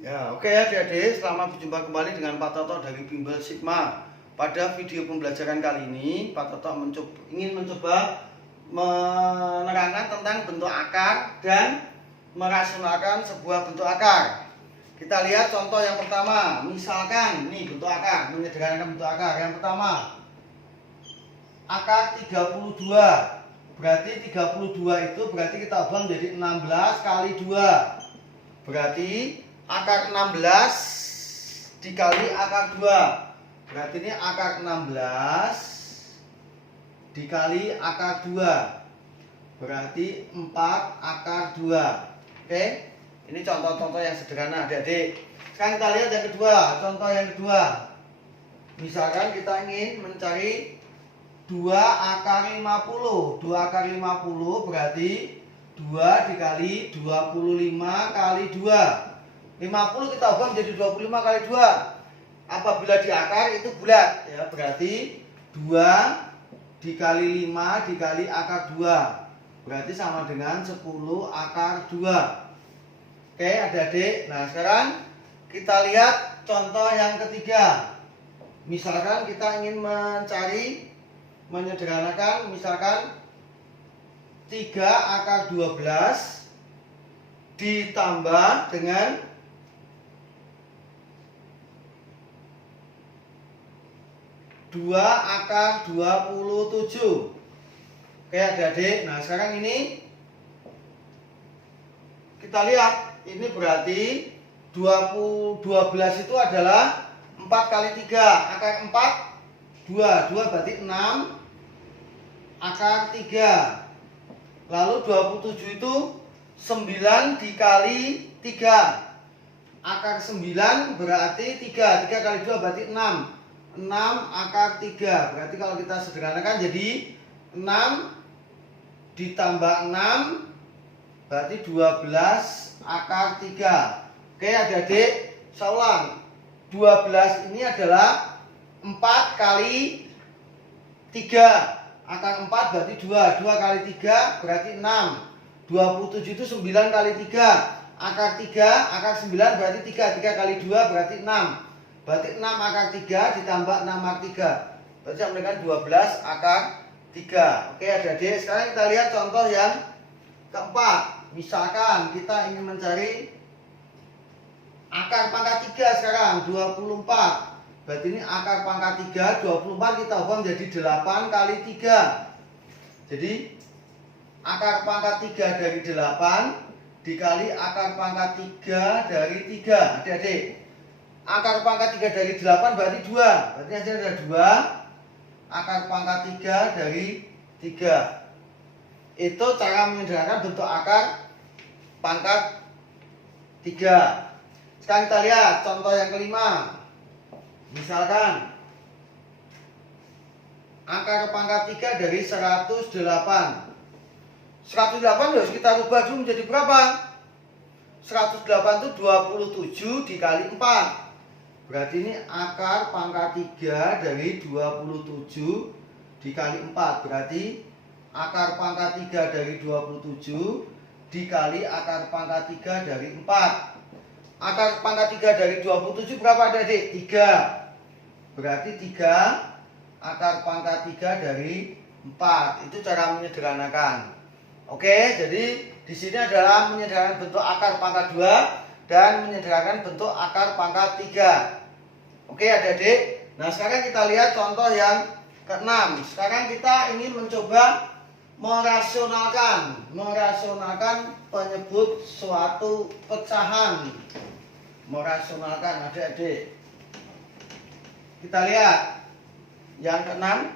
Ya, oke ya adik-adik, selamat berjumpa kembali dengan Pak Toto dari Bimbel Sigma. Pada video pembelajaran kali ini, Pak Toto ingin mencoba menerangkan tentang bentuk akar dan merasionalkan sebuah bentuk akar. Kita lihat contoh yang pertama, misalkan nih bentuk akar, menyederhanakan bentuk akar. Yang pertama, akar 32. Berarti 32 itu berarti kita ubah menjadi 16 kali 2. Berarti akar 16 dikali akar 2. Berarti ini akar 16 dikali akar 2. Berarti 4 akar 2. Oke. Ini contoh-contoh yang sederhana adik-adik. Sekarang kita lihat yang kedua. Contoh yang kedua. Misalkan kita ingin mencari 2 akar 50. 2 akar 50 berarti 2 dikali 25 kali 2. 50 kita ubah menjadi 25 kali 2. Apabila di akar itu bulat ya, berarti 2 dikali 5 dikali akar 2. Berarti sama dengan 10 akar 2. Oke adik-adik. Nah sekarang kita lihat contoh yang ketiga. Misalkan kita ingin menyederhanakan, misalkan 3 akar 12 ditambah dengan 2 akar 27. Oke adik-adik. Nah sekarang ini kita lihat. Ini berarti 12 itu adalah 4 kali 3. Akar 4 2. 2 berarti 6 akar 3. Lalu 27 itu 9 dikali 3. Akar 9 berarti 3. 3 kali 2 berarti 6. 6 akar 3. Berarti kalau kita sederhanakan jadi 6 ditambah 6 berarti 12 akar 3. Oke adik-adik, saya ulang. 12 ini adalah 4 kali 3. Akar 4 berarti 2. 2 kali 3 berarti 6. 27 itu 9 kali 3. Akar 3, akar 9 berarti 3. 3 kali 2 berarti 6. Berarti 6 akar 3 ditambah 6 akar 3. Berarti sama dengan 12 akar 3. Oke adik-adik, sekarang kita lihat contoh yang keempat. Misalkan kita ingin mencari akar pangkat 3 sekarang 24. Berarti ini akar pangkat 3 24 kita ubah menjadi 8 kali 3. Jadi akar pangkat 3 dari 8 dikali akar pangkat 3 dari 3. Adik-adik, akar pangkat 3 dari 8 berarti 2. Berarti hasilnya ada 2 akar pangkat 3 dari 3. Itu cara menyederhanakan bentuk akar pangkat 3. Sekarang kita lihat contoh yang kelima. Misalkan akar pangkat 3 dari 108. 108 harus kita rubah dulu menjadi berapa? 108 itu 27 dikali 4. Berarti ini akar pangkat 3 dari 27 dikali 4. Berarti akar pangkat 3 dari 27 dikali akar pangkat 3 dari 4. Akar pangkat 3 dari 27 berapa adik? 3. Berarti 3 akar pangkat 3 dari 4. Itu cara menyederhanakan. Oke, jadi di sini adalah menyederhanakan bentuk akar pangkat 2 dan menyederhanakan bentuk akar pangkat 3. Oke adik-adik. Nah sekarang kita lihat contoh yang ke-6. Sekarang kita ingin mencoba merasionalkan penyebut suatu pecahan. Merasionalkan adik-adik. Kita lihat yang ke-6.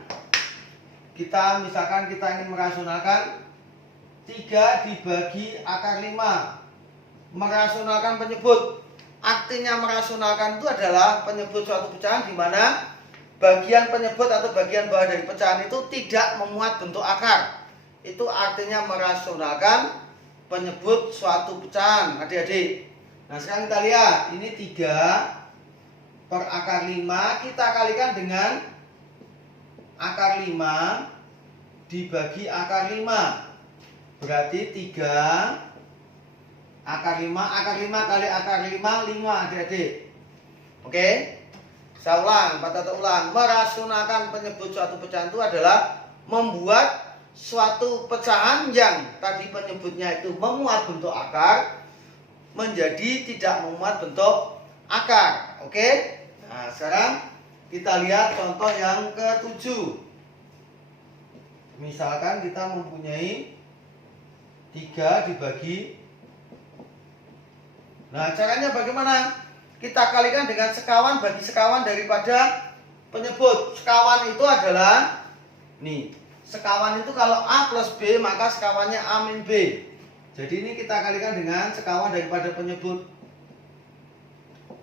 Misalkan kita ingin merasionalkan 3 dibagi akar 5. Merasionalkan penyebut. Artinya merasionalkan itu adalah penyebut suatu pecahan di mana bagian penyebut atau bagian bawah dari pecahan itu tidak memuat bentuk akar. Itu artinya merasionalkan penyebut suatu pecahan adik-adik. Nah sekarang kita lihat. Ini 3 per akar 5 kita kalikan dengan akar 5 dibagi akar 5. Berarti 3 akar akar 5 kali akar 5, 5 adik-adik. Oke, saya ulang, ulang. Merasionalkan penyebut suatu pecahan itu adalah membuat suatu pecahan yang tadi penyebutnya itu memuat bentuk akar menjadi tidak memuat bentuk akar. Oke, nah sekarang kita lihat contoh yang ke-7. Misalkan kita mempunyai 3 dibagi. Nah, caranya bagaimana? Kita kalikan dengan sekawan bagi sekawan daripada penyebut. Sekawan itu adalah nih, sekawan itu kalau A plus B maka sekawannya A min B. Jadi ini kita kalikan dengan sekawan daripada penyebut.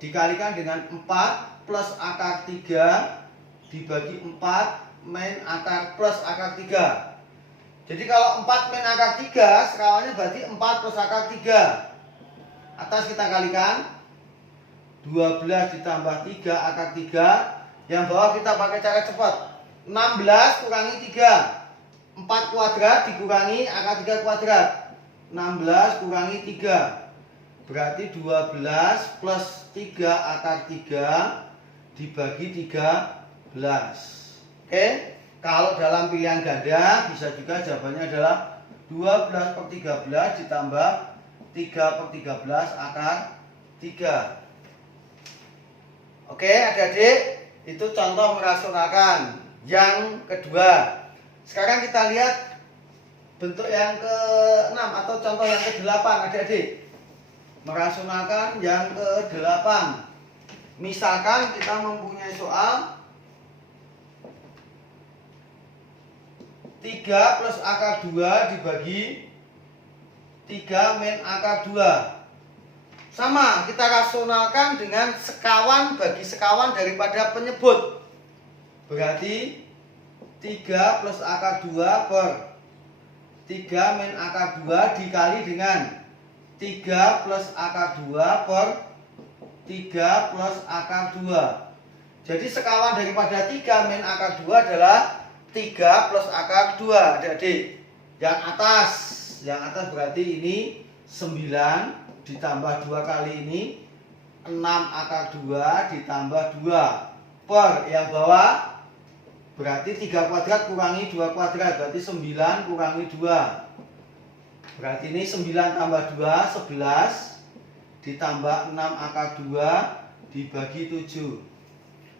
Dikalikan dengan 4 plus akar 3 dibagi 4 min akar plus akar 3. Jadi kalau 4 min akar 3 sekawannya berarti 4 plus akar 3. Atas kita kalikan 12 ditambah 3 akar 3. Yang bawah kita pakai cara cepat. 16 kurangi 3. 4 kuadrat dikurangi akar 3 kuadrat. 16 kurangi 3. Berarti 12 plus 3 akar 3 dibagi 13. Oke, kalau dalam pilihan ganda bisa juga jawabannya adalah 12 per 13 ditambah 3 per 13 akar 3. Oke adik-adik, itu contoh merasionalkan. Yang kedua, sekarang kita lihat bentuk yang ke-6 atau contoh yang ke-8 adik-adik. Merasionalkan yang ke-8. Misalkan kita mempunyai soal 3 plus akar 2 dibagi 3 min akar 2. Sama, kita rasionalkan dengan sekawan bagi sekawan daripada penyebut. Berarti 3 plus akar 2 per 3 min akar 2 dikali dengan 3 plus akar 2 per 3 plus akar 2. Jadi sekawan daripada 3 min akar 2 adalah 3 plus akar 2 adik-adik. Yang atas berarti ini 9 ditambah 2 kali ini 6 akar 2 ditambah 2 per yang bawah berarti 3 kuadrat kurangi 2 kuadrat berarti 9 kurangi 2. Berarti ini 9 tambah 2 11 ditambah 6 akar 2 dibagi 7.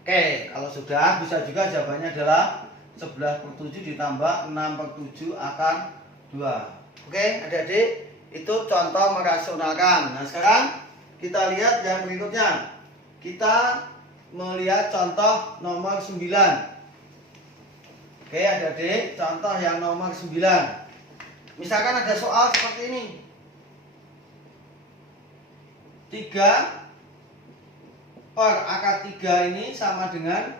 Oke, kalau sudah bisa juga jawabannya adalah 11 per 7 ditambah 6 per 7 akar 2. Oke adik-adik, itu contoh merasionalkan. Nah sekarang kita lihat yang berikutnya. Kita melihat contoh nomor 9. Oke adik-adik, contoh yang nomor 9. Misalkan ada soal seperti ini. 3 per akar 3 ini sama dengan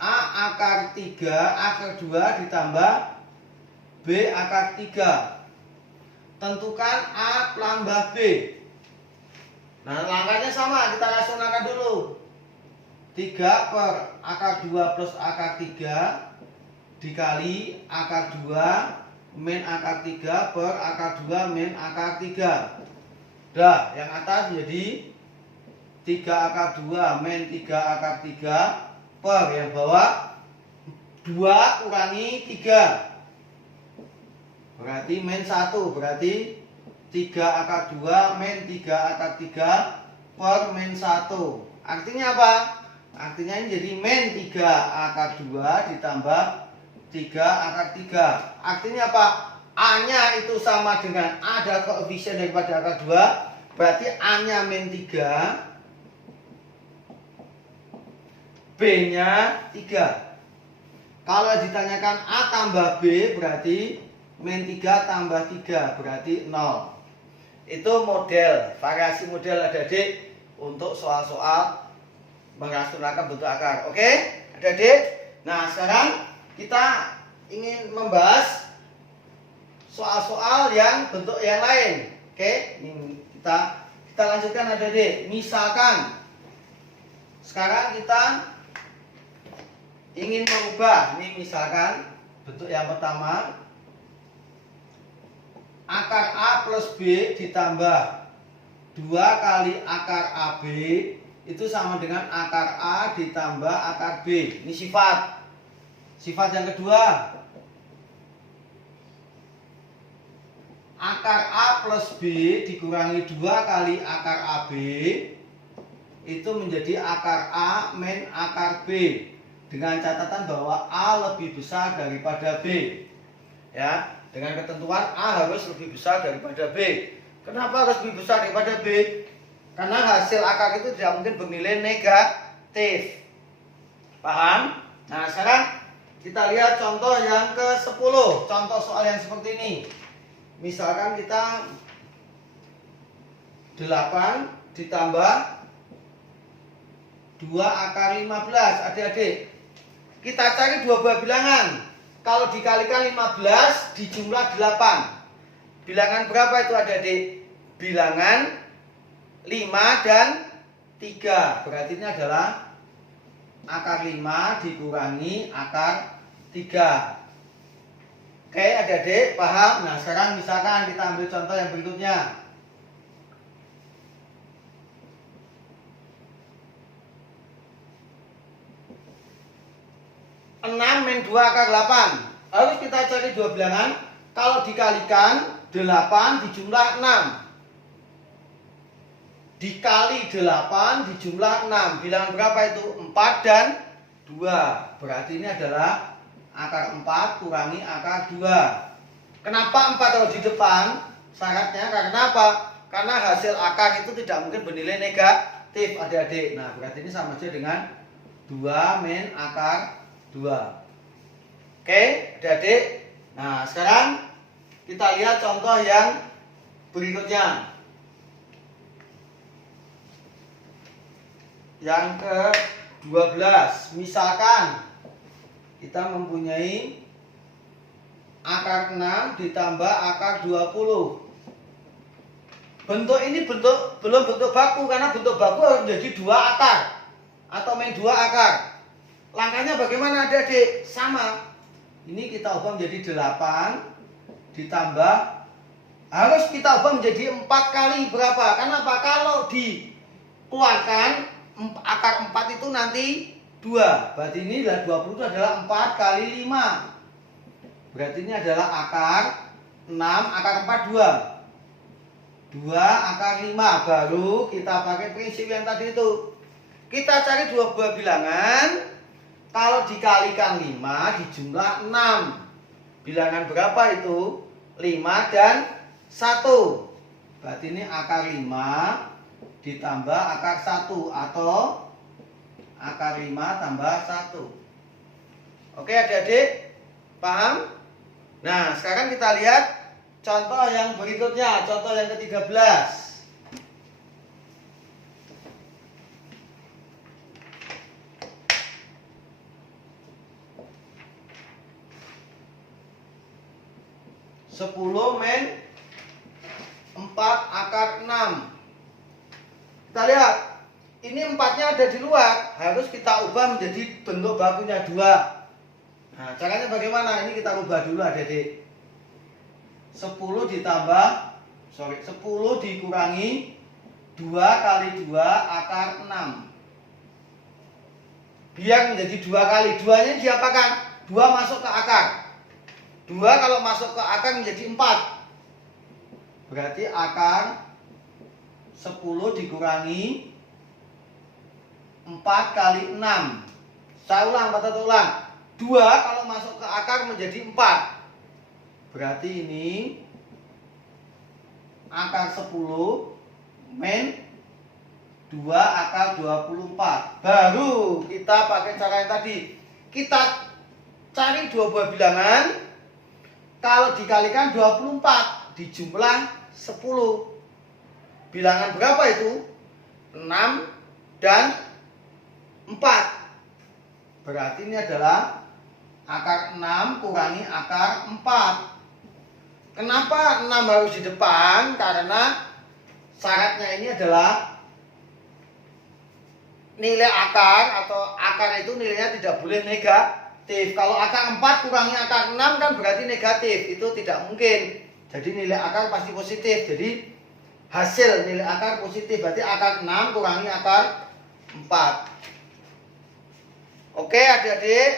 A akar 3 akar 2 ditambah B akar 3. Tentukan A tambah B. Nah langkahnya sama, kita rasionalkan dulu. 3 per akar 2 plus akar 3 dikali akar 2 min akar 3 per akar 2 min akar 3. Dah, yang atas jadi 3 akar 2 min 3 akar 3 per yang bawah 2 kurangi 3. Berarti min 1, berarti 3 akar 2 min 3 akar 3 per min 1. Artinya apa? Artinya ini jadi min 3 akar 2 ditambah 3 akar 3. Artinya apa? A-nya itu sama dengan A adalah koefisien daripada akar 2. Berarti A-nya min 3, B-nya 3. Kalau ditanyakan A tambah B berarti min 3 tambah 3 berarti 0. Itu model, variasi model adik-adik untuk soal-soal merasionalkan bentuk akar. Oke adik-adik. Nah sekarang kita ingin membahas soal-soal yang bentuk yang lain. Oke, ini kita lanjutkan adik-adik. Misalkan sekarang kita ingin mengubah, ini misalkan bentuk yang pertama akar A plus B ditambah 2 kali akar AB itu sama dengan akar A ditambah akar B. Ini sifat. Sifat yang kedua, akar A plus B dikurangi 2 kali akar AB itu menjadi akar A min akar B, dengan catatan bahwa A lebih besar daripada B. Ya, dengan ketentuan A harus lebih besar daripada B. Kenapa harus lebih besar daripada B? Karena hasil akar itu tidak mungkin bernilai negatif. Paham? Nah, sekarang kita lihat contoh yang ke-10. Contoh soal yang seperti ini. Misalkan kita 8 ditambah 2 akar 15. Adik-adik, kita cari dua buah bilangan. Kalau dikalikan 15 dijumlah 8. Bilangan berapa itu adik-adik? Bilangan 5 dan 3. Berarti ini adalah akar 5 dikurangi akar 3. Oke, adik-adik paham? Nah, sekarang misalkan kita ambil contoh yang berikutnya. 6 min 2 akar 8. Harus kita cari dua bilangan. Kalau dikalikan 8 dijumlah 6. Dikali 8 dijumlah 6. Bilangan berapa itu? 4 dan 2. Berarti ini adalah akar 4 kurangi akar 2. Kenapa 4 harus di depan? Syaratnya karena apa? Karena hasil akar itu tidak mungkin bernilai negatif, adik-adik. Nah, berarti ini sama saja dengan 2 min akar 2. Oke, adik-adik. Nah, sekarang kita lihat contoh yang berikutnya. Yang ke-12. Misalkan kita mempunyai akar 6 ditambah akar 20. Bentuk ini belum bentuk baku, karena bentuk baku harus menjadi 2 akar atau min 2 akar. Langkahnya bagaimana adik-adik? Sama. Ini kita ubah menjadi 8 ditambah, harus kita ubah menjadi 4 kali berapa? Kenapa? Kalau dikeluarkan akar 4 itu nanti 2. Berarti ini adalah 20 itu adalah 4 kali 5. Berarti ini adalah akar 6 akar 4 2. 2 akar 5. Baru kita pakai prinsip yang tadi itu. Kita cari dua buah bilangan. Kalau dikalikan 5 dijumlah 6. Bilangan berapa itu? 5 dan 1. Berarti ini akar 5 ditambah akar 1 atau akar 5 tambah 1. Oke, adik-adik paham? Nah, sekarang kita lihat contoh yang berikutnya, contoh yang ke-13. 10 min 4 akar 6. Kita lihat, ini 4-nya ada di luar, harus kita ubah menjadi bentuk bakunya 2. Nah, caranya bagaimana? Ini kita ubah dulu adik-adik. 10 dikurangi 2 kali 2 akar 6. Biar menjadi 2 kali. 2-nya diapakan? 2 masuk ke akar. 2 kalau masuk ke akar menjadi 4. Berarti akar 10 dikurangi 4 kali 6. Saya ulang, kata ulang. 2 kalau masuk ke akar menjadi 4. Berarti ini akar 10 min 2 akar 24. Baru kita pakai cara yang tadi. Kita cari dua buah bilangan. Kalau dikalikan 24 dijumlah 10. Bilangan berapa itu? 6 dan 4. Berarti ini adalah akar 6 kurangi akar 4. Kenapa 6 harus di depan? Karena syaratnya ini adalah nilai akar atau akar itu nilainya tidak boleh negatif. Kalau akar 4 kurangi akar 6 kan berarti negatif. Itu tidak mungkin. Jadi nilai akar pasti positif. Jadi hasil nilai akar positif, berarti akar 6 kurangi akar 4. Oke adik-adik,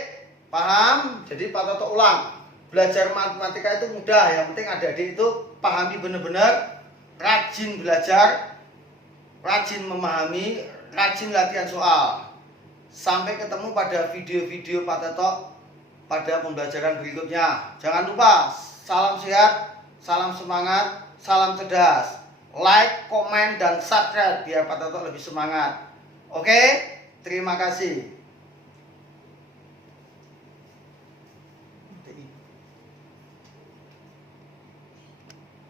paham? Jadi Pak Toto ulang, belajar matematika itu mudah, yang penting adik-adik itu pahami benar-benar, rajin belajar, rajin memahami, rajin latihan soal. Sampai ketemu pada video-video Pak Toto pada pembelajaran berikutnya. Jangan lupa, salam sehat, salam semangat, salam cerdas. Like, komen, dan subscribe biar Pak Toto lebih semangat. Oke, terima kasih.